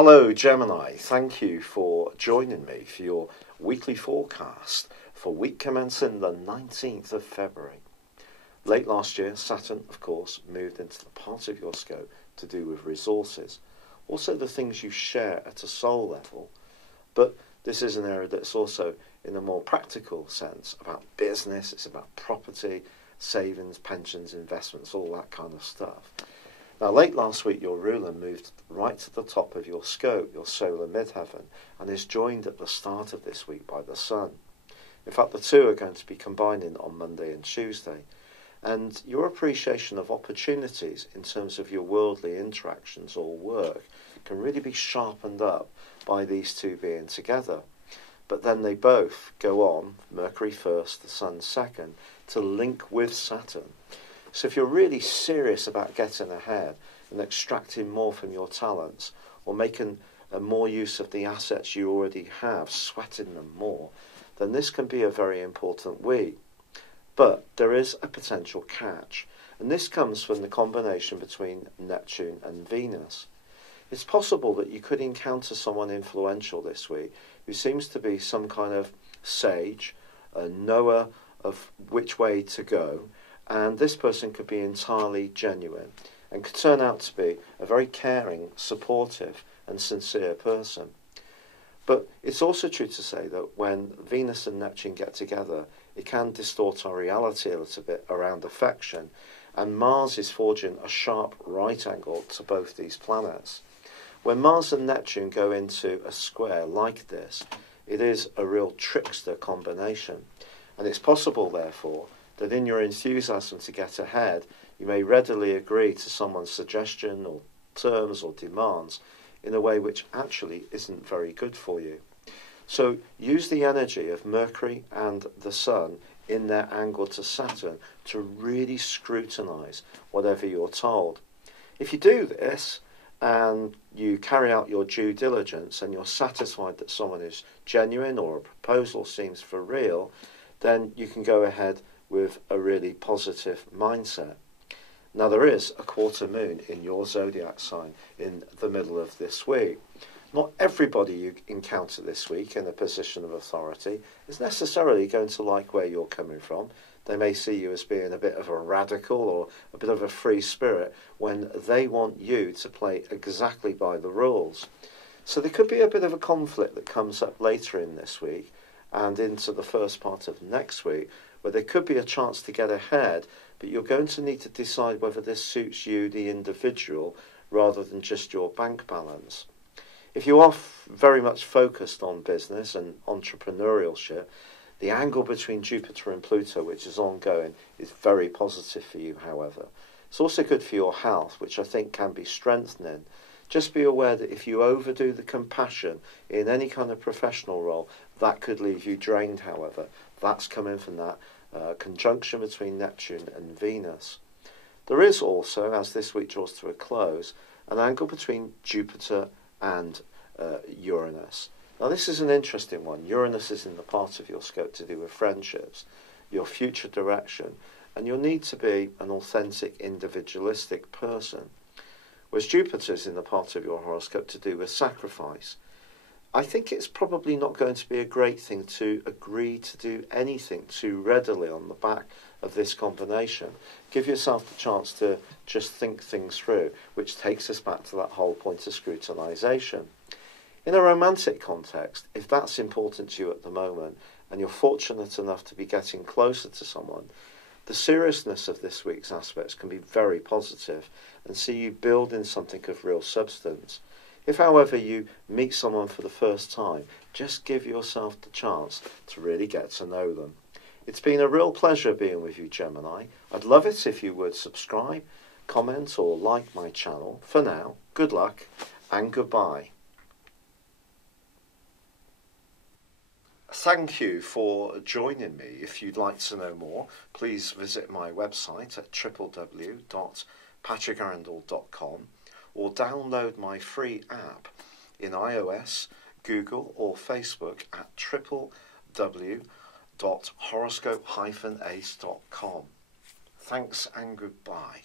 Hello Gemini, thank you for joining me for your weekly forecast for week commencing the 19th of February. Late last year, Saturn, of course, moved into the part of your scope to do with resources, also the things you share at a soul level, but this is an area that's also, in a more practical sense, about business, it's about property, savings, pensions, investments, all that kind of stuff. Now, late last week, your ruler moved right to the top of your scope, your solar midheaven, and is joined at the start of this week by the Sun. In fact, the two are going to be combining on Monday and Tuesday, and your appreciation of opportunities in terms of your worldly interactions or work can really be sharpened up by these two being together. But then they both go on, Mercury first, the Sun second, to link with Saturn. So if you're really serious about getting ahead and extracting more from your talents or making more use of the assets you already have, sweating them more, then this can be a very important week. But there is a potential catch, and this comes from the combination between Neptune and Venus. It's possible that you could encounter someone influential this week who seems to be some kind of sage, a knower of which way to go, and this person could be entirely genuine and could turn out to be a very caring, supportive and sincere person. But it's also true to say that when Venus and Neptune get together, it can distort our reality a little bit around affection, and Mars is forging a sharp right angle to both these planets. When Mars and Neptune go into a square like this, it is a real trickster combination, and it's possible, therefore, that in your enthusiasm to get ahead, you may readily agree to someone's suggestion or terms or demands in a way which actually isn't very good for you. So use the energy of Mercury and the Sun in their angle to Saturn to really scrutinise whatever you're told. If you do this and you carry out your due diligence and you're satisfied that someone is genuine or a proposal seems for real, then you can go ahead with a really positive mindset. Now, there is a quarter moon in your zodiac sign in the middle of this week. Not everybody you encounter this week in a position of authority is necessarily going to like where you're coming from. They may see you as being a bit of a radical or a bit of a free spirit when they want you to play exactly by the rules. So there could be a bit of a conflict that comes up later in this week and into the first part of next week, where there could be a chance to get ahead, but you're going to need to decide whether this suits you, the individual, rather than just your bank balance. If you are very much focused on business and entrepreneurship, the angle between Jupiter and Pluto, which is ongoing, is very positive for you, however. It's also good for your health, which I think can be strengthening. Just be aware that if you overdo the compassion in any kind of professional role, that could leave you drained, however. That's coming from that conjunction between Neptune and Venus. There is also, as this week draws to a close, an angle between Jupiter and Uranus. Now, this is an interesting one. Uranus is in the part of your scope to do with friendships, your future direction, and your need to be an authentic, individualistic person. Whereas Jupiter is in the part of your horoscope to do with sacrifice. I think it's probably not going to be a great thing to agree to do anything too readily on the back of this combination. Give yourself the chance to just think things through, which takes us back to that whole point of scrutinisation. In a romantic context, if that's important to you at the moment, and you're fortunate enough to be getting closer to someone, the seriousness of this week's aspects can be very positive and see you building something of real substance. If, however, you meet someone for the first time, just give yourself the chance to really get to know them. It's been a real pleasure being with you, Gemini. I'd love it if you would subscribe, comment or like my channel. For now, good luck and goodbye. Thank you for joining me. If you'd like to know more, please visit my website at www.patrickarundell.com or download my free app in iOS, Google or Facebook at www.horoscope-ace.com. Thanks and goodbye.